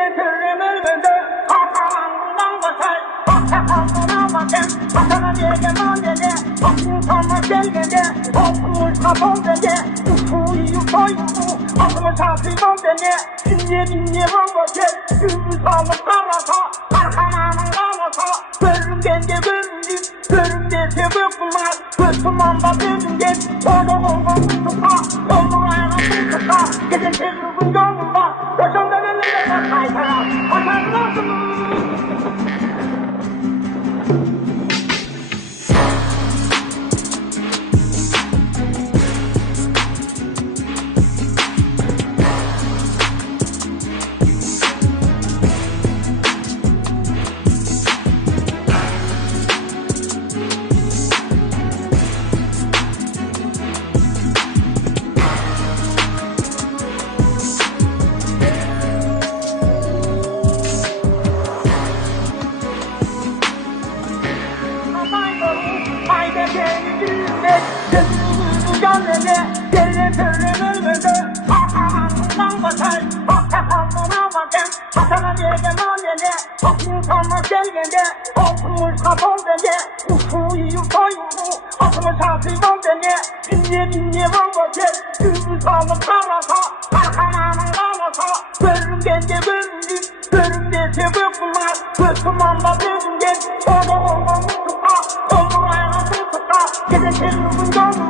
Gene körümür müdü Kafalandan basar Kafalandan basar Kasana diye mandede Aklın sanma gelgede Okumuş kafam dede Ufuyu koyumu Akımı çarpıyım dede Dinle dinle vambasır Gümrü sağlık karata Arkamanın kalata Görürüm kendi görürüm Görürüm dese bıkmaz Götümanda gözümden Orada tutuka Yolun ayağına tutuka Gece tezrugun yolunda Yaşamdan önünde kaytara Atarlasın Haydi gelin düğüne, gözünü gönlüne, gelin körümür müdü, arkalarından basar, kafalarına bakın, kasana diye mandede, aklın sanma gelgede, okumuş kafam dede, ufuyu koyumu, akımı çarpıyım dede, dinle dinle vambasır, gümrü sağlık karata, arkalarının kalata, görürüm kendi görürüm, görürüm dese bıkmaz, götümanda gözümden, orada tutuka, yolun ayağına tutuka, gece tezrugun yolunda.